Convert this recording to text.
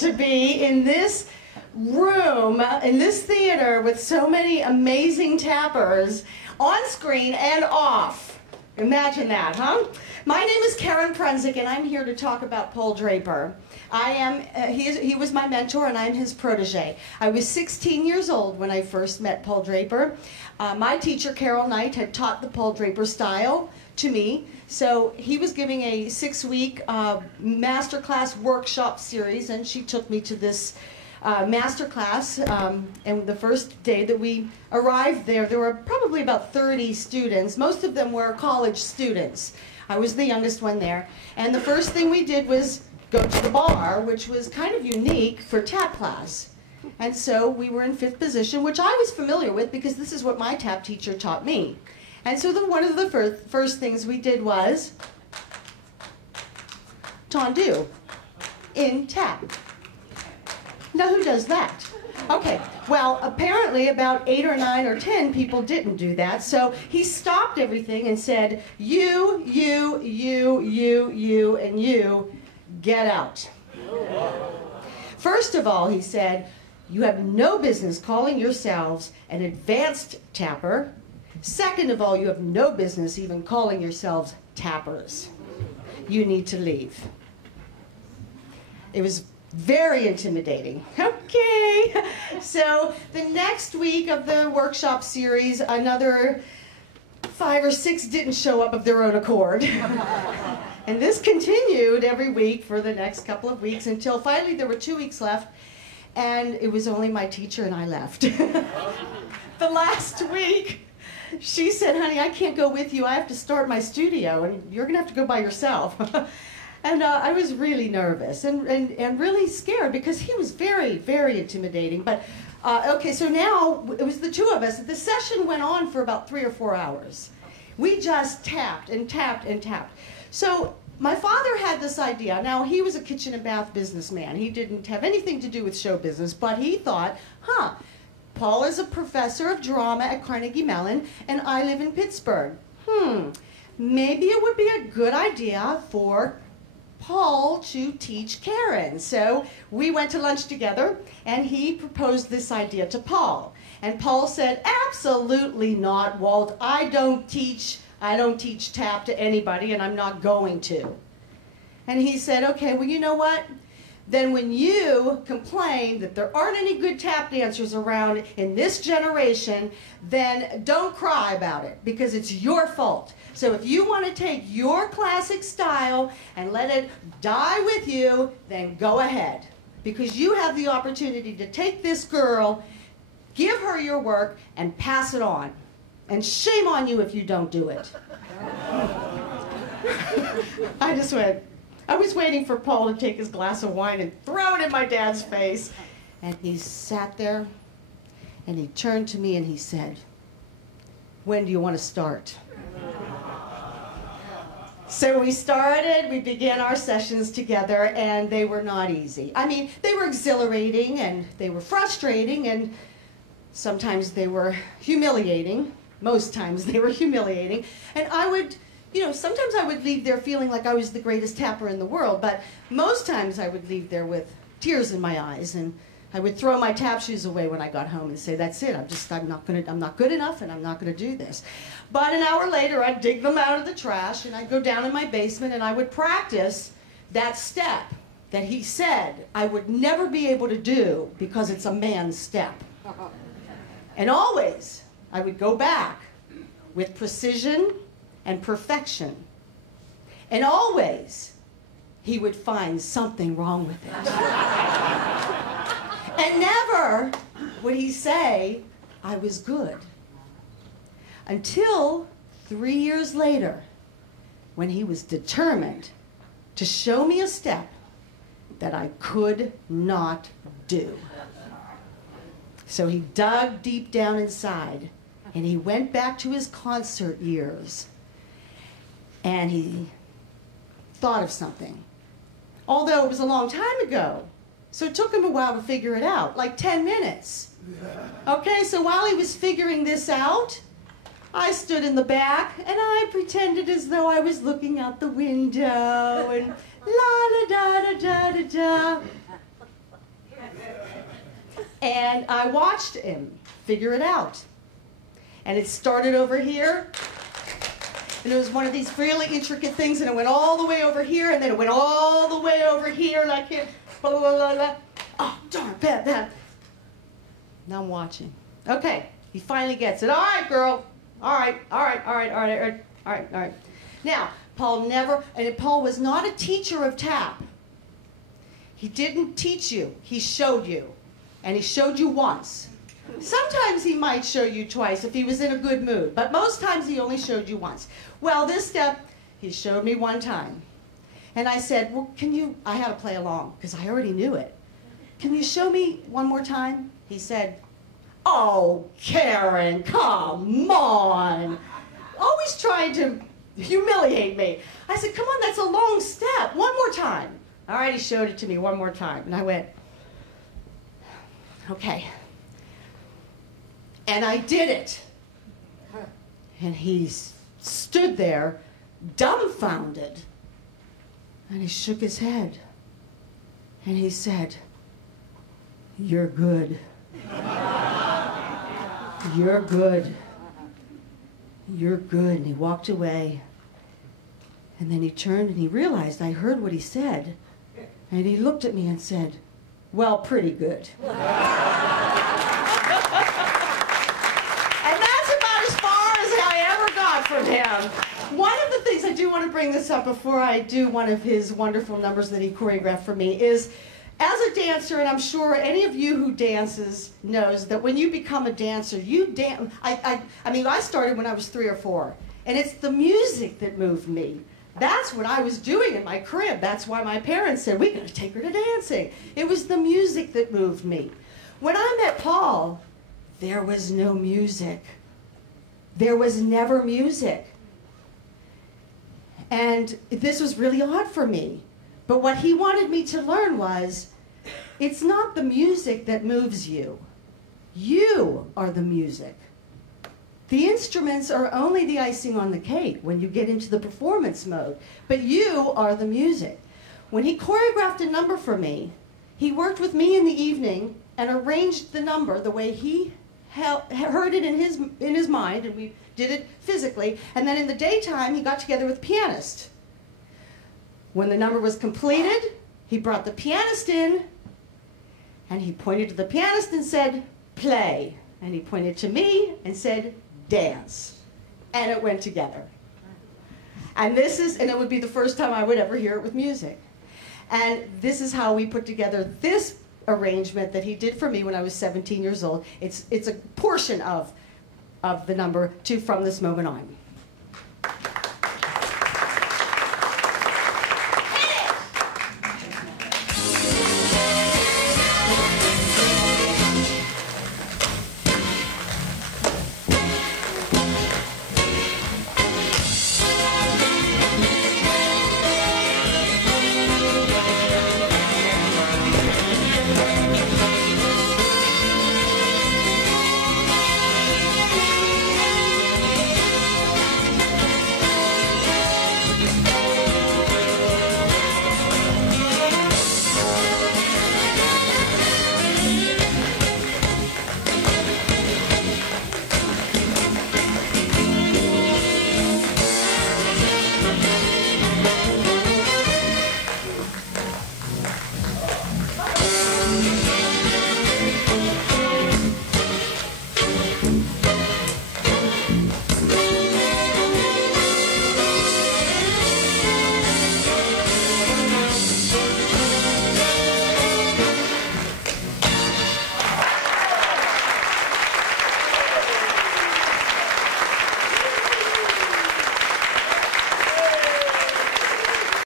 to be in this room, in this theater with so many amazing tappers on screen and off. Imagine that, huh? My name is Prunzik, and I'm here to talk about Paul Draper. He was my mentor, and I'm his protege. I was 16 years old when I first met Paul Draper. My teacher, Carol Knight, had taught the Paul Draper style to me. So he was giving a 6-week masterclass workshop series, and she took me to this masterclass. And the first day that we arrived there were probably about 30 students. Most of them were college students. I was the youngest one there. And the first thing we did was go to the bar, which was kind of unique for tap class. And so we were in 5th position, which I was familiar with because this is what my tap teacher taught me. And so one of the first things we did was tendu in tap. Now who does that? Okay, well, apparently about 8 or 9 or 10 people didn't do that, so he stopped everything and said, you, and you, get out. First of all, he said, you have no business calling yourselves an advanced tapper. Second of all, you have no business even calling yourselves tappers. You need to leave. It was very intimidating. Okay, so the next week of the workshop series, another 5 or 6 didn't show up of their own accord. And this continued every week for the next couple of weeks until finally there were 2 weeks left, and it was only my teacher and I left. The last week, she said, honey, I can't go with you. I have to start my studio, and you're going to have to go by yourself. And I was really nervous and really scared because he was very, very intimidating. But, okay, so now it was the 2 of us. The session went on for about 3 or 4 hours. We just tapped and tapped and tapped. So my father had this idea. Now, he was a kitchen and bath businessman. He didn't have anything to do with show business, but he thought, Paul is a professor of drama at Carnegie Mellon, and I live in Pittsburgh. Maybe it would be a good idea for Paul to teach Karen. So we went to lunch together, and he proposed this idea to Paul. And Paul said, absolutely not, Walt. I don't teach tap to anybody, and I'm not going to. And he said, okay, well, you know what? Then when you complain that there aren't any good tap dancers around in this generation, then don't cry about it, because it's your fault. So if you want to take your classic style and let it die with you, then go ahead. Because you have the opportunity to take this girl, give her your work, and pass it on. And shame on you if you don't do it. I just went, I was waiting for Paul to take his glass of wine and throw it in my dad's face. And he sat there, and he turned to me and he said, when do you want to start? So we started, we began our sessions together, and they were not easy. I mean, they were exhilarating, and they were frustrating, and sometimes they were humiliating. Most times they were humiliating. And I would, sometimes I would leave there feeling like I was the greatest tapper in the world, but most times I would leave there with tears in my eyes, and I would throw my tap shoes away when I got home and say, that's it, I'm not good enough, and I'm not gonna do this. But an hour later, I'd dig them out of the trash, and I'd go down in my basement, and I would practice that step that he said I would never be able to do because it's a man's step. And always, I would go back with precision and perfection. And always, he would find something wrong with it. And never would he say, I was good. Until 3 years later, when he was determined to show me a step that I could not do. So he dug deep down inside, and he went back to his concert years, and he thought of something. Although it was a long time ago, so it took him a while to figure it out, like 10 minutes. Okay, so while he was figuring this out, I stood in the back, and I pretended as though I was looking out the window, and la-da-da-da-da-da-da. And I watched him figure it out. And it started over here. And it was one of these really intricate things, and it went all the way over here, and then it went all the way over here, like it, blah, blah, blah, blah. Oh, darn, bad. Now I'm watching. Okay, he finally gets it. All right, girl. All right. Now, Paul was not a teacher of tap. He didn't teach you. He showed you. And he showed you once. Sometimes he might show you twice if he was in a good mood, but most times he only showed you once. Well, this step, he showed me one time. And I said, well, I had to play along because I already knew it. Can you show me one more time? He said, oh, Karen, come on. Always trying to humiliate me. I said, come on, that's a long step. One more time. All right, he showed it to me one more time. And I went, okay. And I did it. And he stood there, dumbfounded. And he shook his head. And he said, you're good. You're good. You're good. And he walked away. And then he turned and he realized I heard what he said. And he looked at me and said, well, pretty good. And that's about as far as I ever got from him. One of the things I do want to bring this up before I do one of his wonderful numbers that he choreographed for me is, as a dancer, and I'm sure any of you who dances knows that when you become a dancer, you dance. I mean, I started when I was 3 or 4, and it's the music that moved me. That's what I was doing in my crib. That's why my parents said, we're going to take her to dancing. It was the music that moved me. When I met Paul, there was no music. There was never music. And this was really odd for me. But what he wanted me to learn was, it's not the music that moves you. You are the music. The instruments are only the icing on the cake when you get into the performance mode, but you are the music. When he choreographed a number for me, he worked with me in the evening and arranged the number the way he heard it in his mind, and we did it physically, and then in the daytime he got together with the pianist. When the number was completed, he brought the pianist in, and he pointed to the pianist and said, play. And he pointed to me and said, dance. And it went together. And it would be the first time I would ever hear it with music. And this is how we put together this arrangement that he did for me when I was 17 years old. It's a portion of the number to From This Moment On.